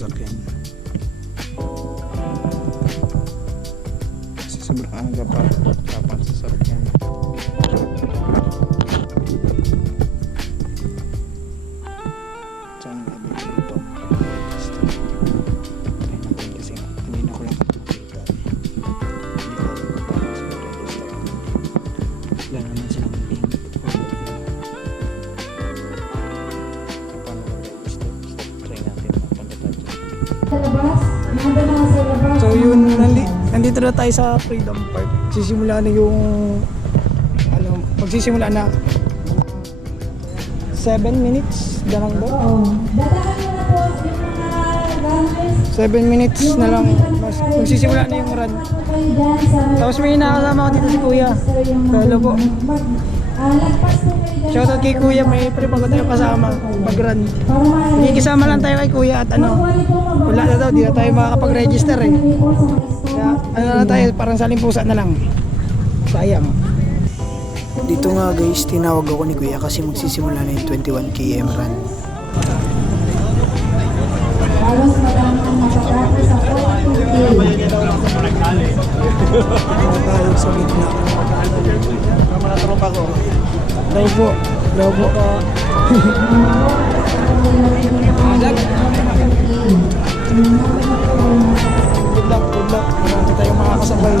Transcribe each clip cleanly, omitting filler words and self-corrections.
sasakyan. Kasi sobrang aga pa tapang sasakyan. Saan nga ba ito? Kasi hindi na ko lang kapagkita. Hindi ko alam kung paano sa register. Wala naman silang link. Paano mag-register? Try natin magpagkita dyan. So yun, nandito na tayo sa Freedom Park. Sisimula na yung magsisimula na 7 minutes darang doon. 7 minutes na lang magsisimula na yung run. Tapos may nakasama ko dito si Kuya. Lalo po. Shoutout kay Kuya, may pre-pag tayo kasama pag-run. Ikisama lang tayo kay Kuya at wala na daw, di na tayo makakapag-register eh. Kaya na tayo, parang salimpusa na lang. Sayang. Dito nga guys, tinawag ako ni Kuya kasi magsisimula na yung 21 km run. Halos madami ang nakatapos sa 42K. Tayo sa gitna. Mga tropa ko. Daw po. Good luck. Marami tayong makakasabay.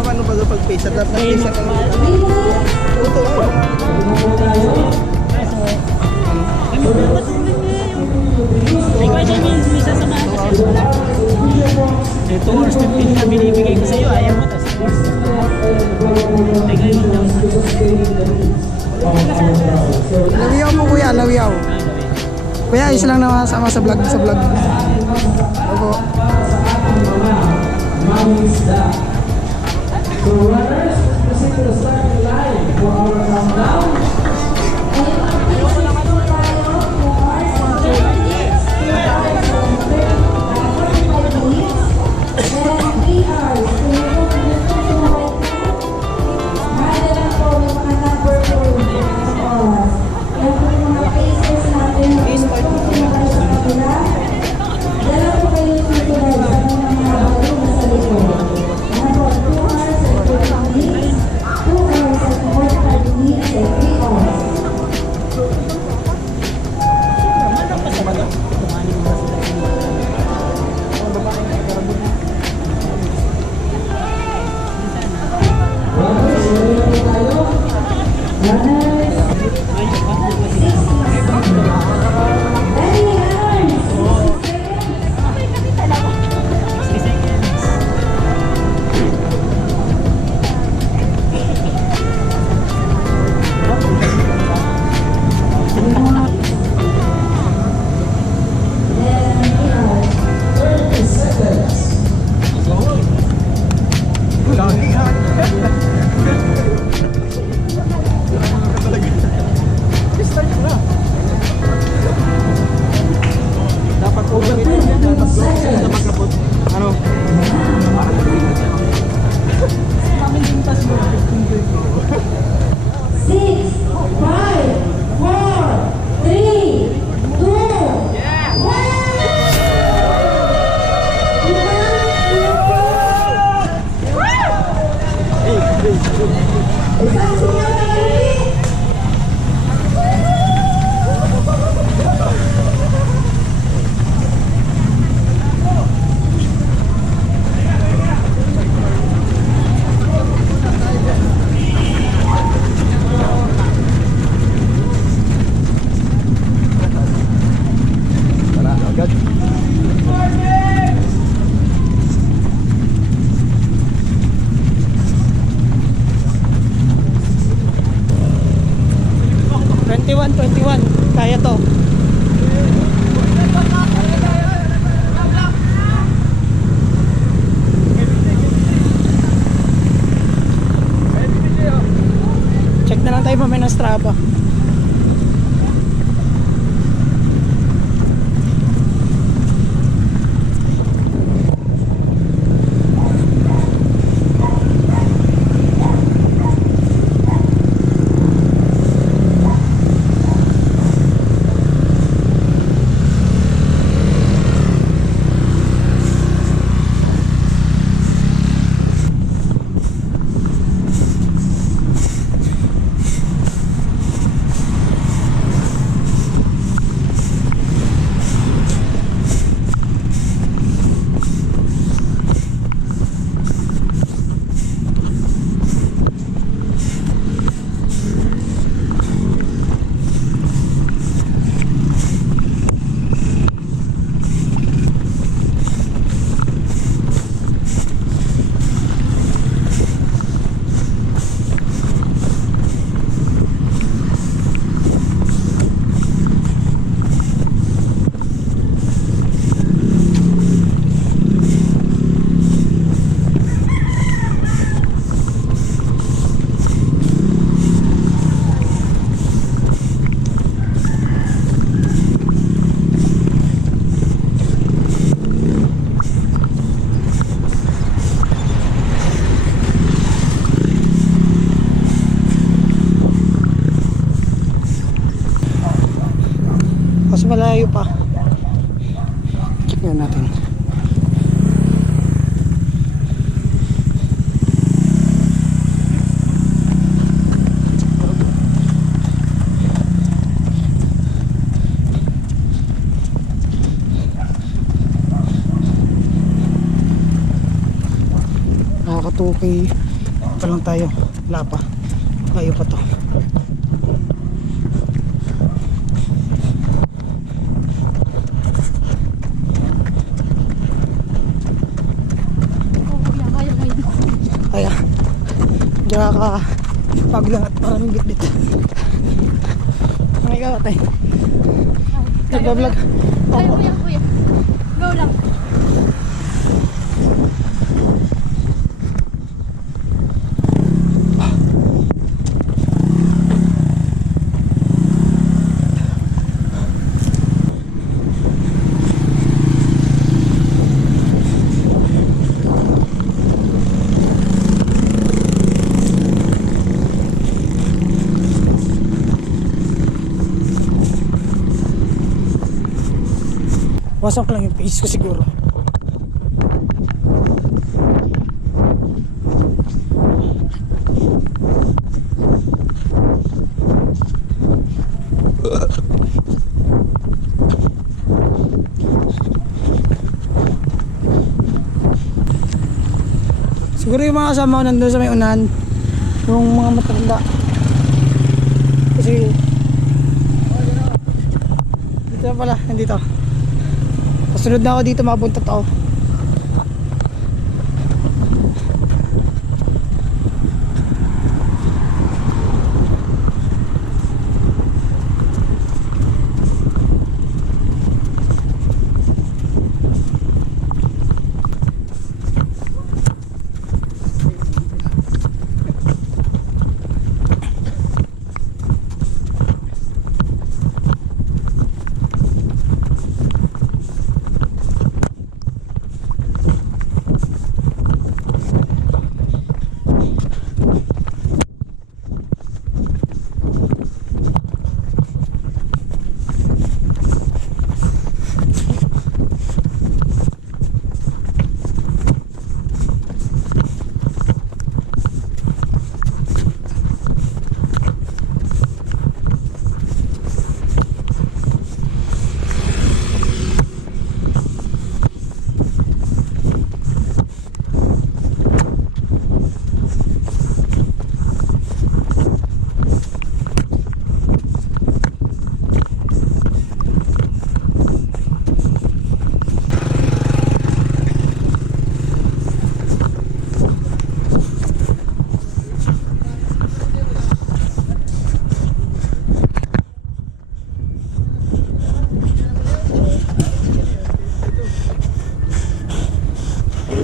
Paano ba pag-pay? Sa dapat na isa ka lang. Ito ako. 2 hours 15 na binibigay ko sa iyo, ayaw mo, tas 2 hours. Lawiyaw mo Kuya, lawiyaw. Kuya, isa lang na sama sa vlog. Opo. So runners, proceed to the starting line for our countdown. ng Strava. Mas malayo pa. Check nga natin. Nakaka-2K pa lang tayo. Wala pa. Layo pa to. Kaya diyan ka paglang at maraming bitbit. Ang ikaw ate nagbablog. Kaya mo yan kuya. Go lang. Wasak lang yung pace ko siguro. Siguro yung mga kasama ko nandun sa may unahan, yung mga matanda. Kasi dito na pala, nandito. Kasunod na ako dito, mabuntot ako.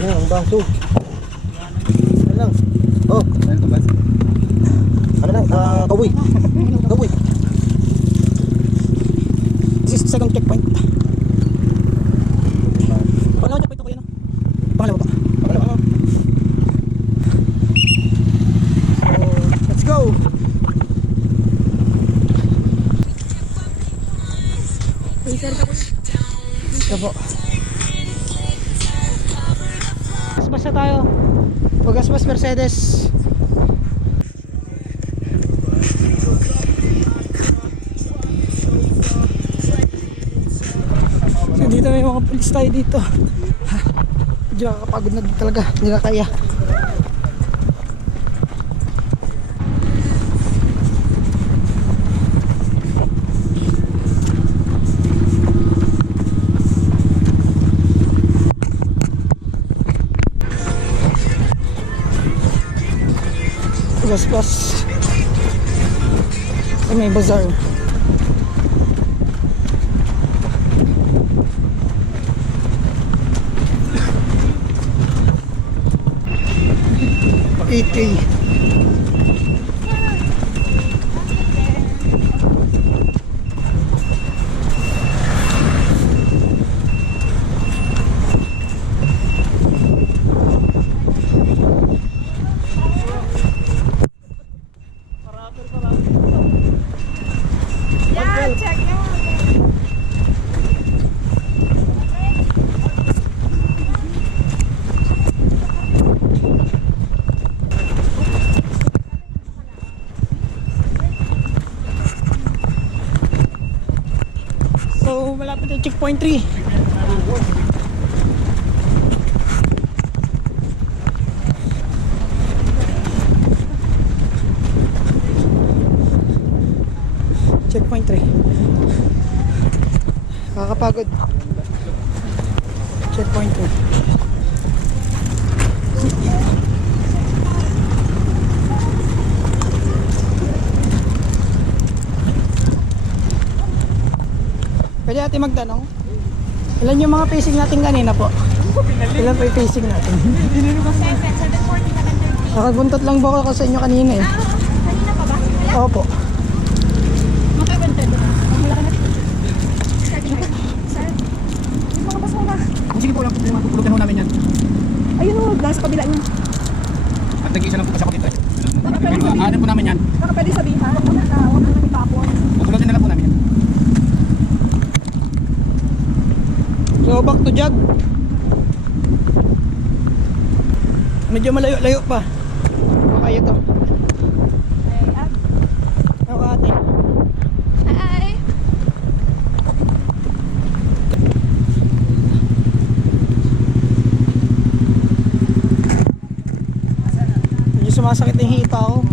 Ang baso. Ano lang? Oh, ano lang? Kawi. Go boy. This is second checkpoint. Pangalawa checkpoint ko yan. Pangalawa ba? Pangalawa. So, let's go. Ito po. Gasbas na tayo. Pagasbas Mercedes. So dito may mga pulis tayo dito. Medyo nakakapagod na talaga. Hindi na kaya. Gaspas. Sa may bazaar. E3. So malapit yung checkpoint 3. Checkpoint 3. Nakakapagod. Checkpoint 3. Pwede natin magtanong? Ilan yung mga pacing natin kanina po? Ilan pa yung pacing natin? Nakaguntot lang ba ako sa inyo kanina eh? Kanina pa ba? Opo. Sige po lang po, pupulutan ho namin yan. Ayun o, nasa kabila niya. At nag-iisa lang po kasi ako dito. Aanin po namin yan. Baka pwede sabihin, huwag na itapon. Pupulutin na lang po namin yan. So back to jog. Medyo malayo-layo pa. Kaya to. Ako ate. Hi! Medyo sumasakit yung hita ko.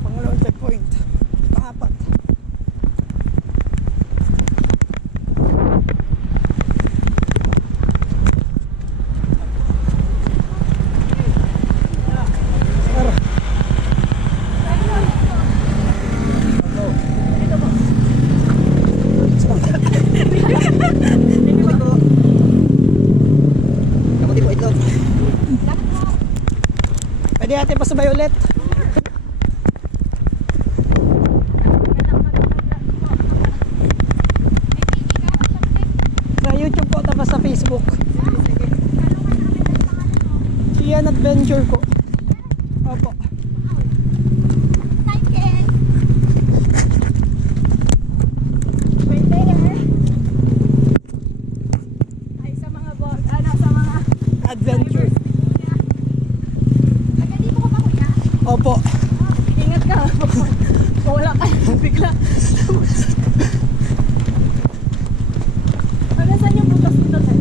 Pangalawang checkpoint. Pangapat. Kamuti po ito. Pwede natin pasabay ulit. Sa YouTube po, tapos sa Facebook. Iyan Adventure po. Opo. Ay, sa mga boss, sa mga... Adventure. Taga dito ko ba kuya? Opo. Ingat ka. Wala ka. Bigla. Ano saan yung butas dito, sir?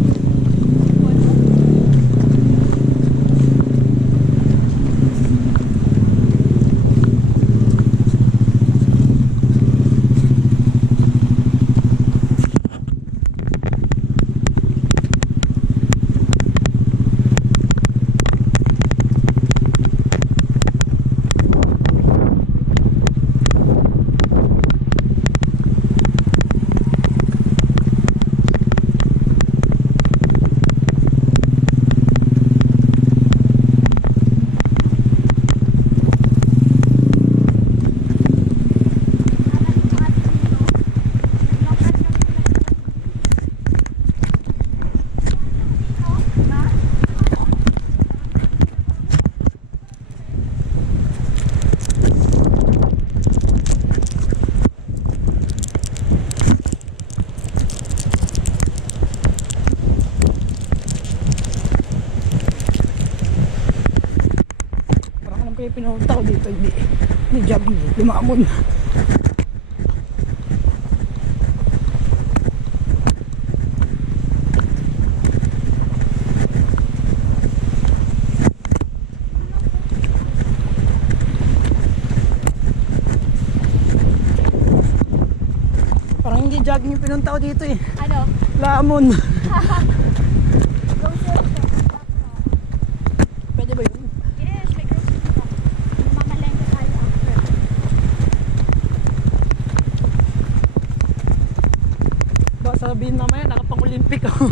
pinunta ko dito, hindi jogging, lumamon. Parang hindi jogging yung pinunta ko dito eh. Ano? Lamon. Grocery shop. Pwede ba yun? Yes, may grocery shop. Mamalengke tayo after. Baka sabihin mamaya nakapang-Olympic ako.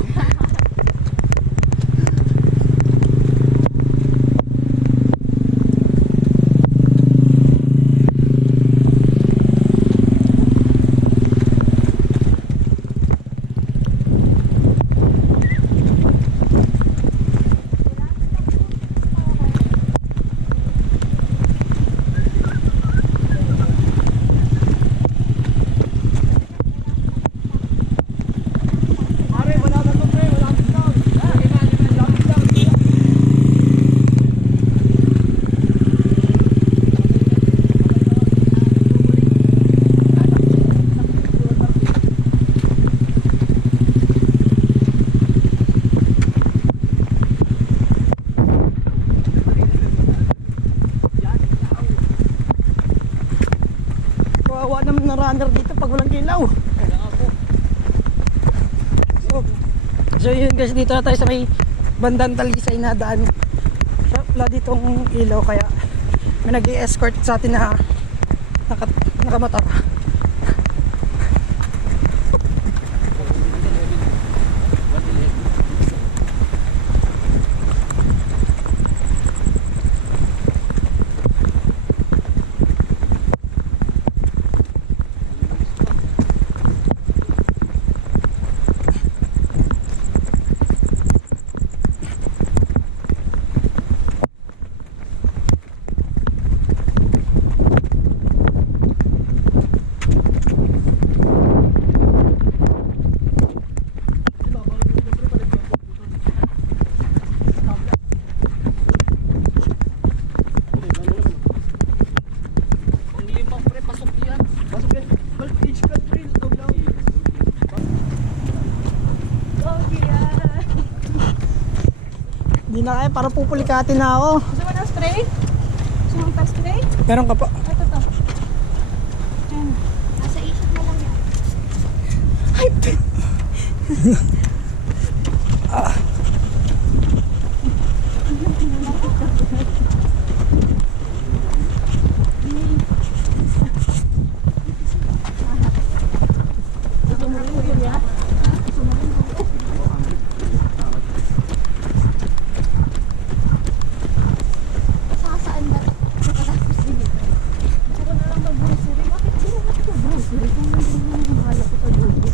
Kawawa naman ng runner dito pag walang ilaw. So yun guys, dito na tayo sa may bandang Talisay na daan. Wala ditong ilaw kaya may nag-i-escort sa atin na nakamotor. Hindi na kaya, para pupulikatin na ako. Gusto mo ng spray? Gusto mo ng spray? Meron ka pa. Ito to. Nasa isip mo lang yan. Saan ba? Nakatapos din ito. Gusto ko na lang mag-grocery. Bakit sila mag-grocery? Kung hindi mo naman mahala ko pa-grocery.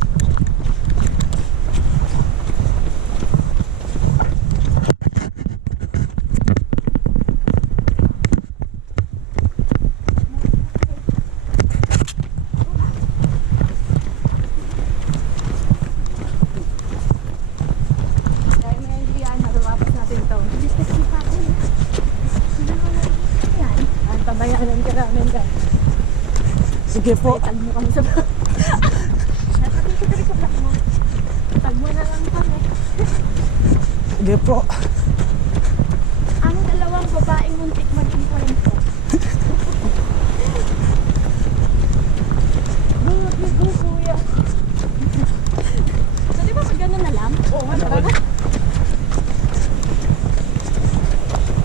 Dahil may hindi yan, maluwapas natin ito. Just kasi pa ako. Sino mo na yan? Ang tabayanan ka namin ka. Sige po. Tag mo kami sa Natabi ko rin sa mo. tag mo na lang kami. Sige po. Ang dalawang babaeng muntik maging kwento. Bulot ni Gu, kuya. So di ba pag gano'n na lang? Oo, nga talaga.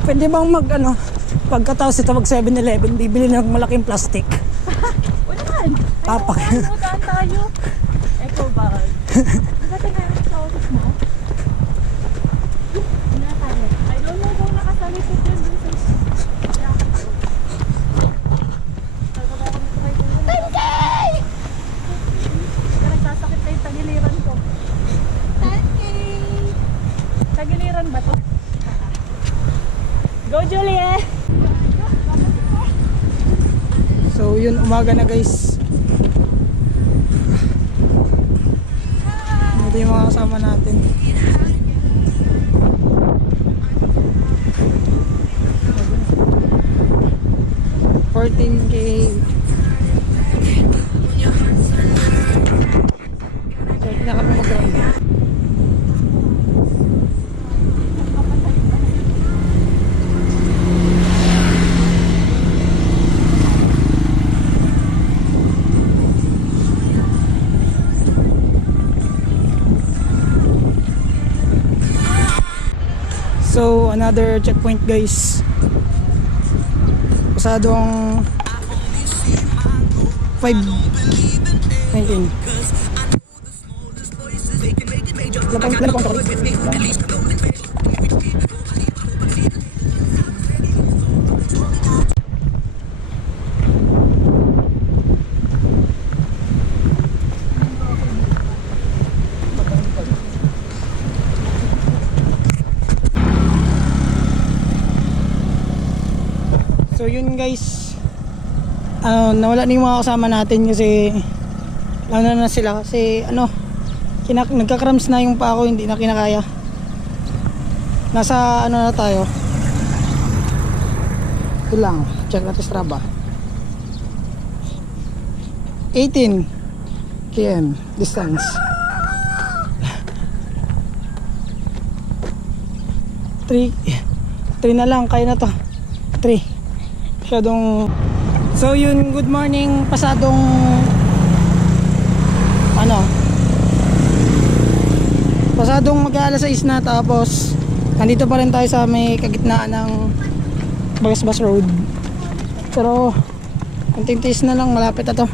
Pwede bang pagkatapos ito mag 7-Eleven, bibili ng malaking plastic. Unahan. Tapak. Ano, daan tayo. Eco bag. Bakit na yung sa office mo? Ano na tayo? I don't know kung nakasalisip yun dun sa... Nagsasakit na yung tagiliran ko. Tagiliran ba to? Go, Julie! So yun, umaga na guys. Ito yung mga kasama natin. 14K. So, pinaka po mag-ground. So, another checkpoint guys. Pasadong 5:19. Lapang ka rin. So yun guys, nawala na yung mga kasama natin kasi na sila kasi nagkakrams na yung pa ako, hindi na kinakaya. Nasa na tayo. Ito lang, check natin Strava. 18 km distance. 3 na lang, kaya na to. 3 masyadong. So yun, good morning. Pasadong mag-aalas 6 na, tapos nandito pa rin tayo sa may kagitnaan ng Bagasbas Road. Pero konting tiis na lang, malapit na to.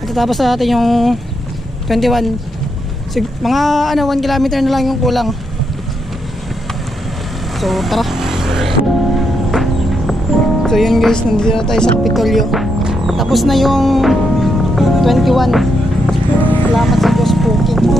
Matatapos na natin yung 21. Mga 1 kilometer na lang yung kulang. So tara. So yun guys, nandito na tayo sa Kapitolyo. Tapos na yung 21. Salamat sa Diyos po. King.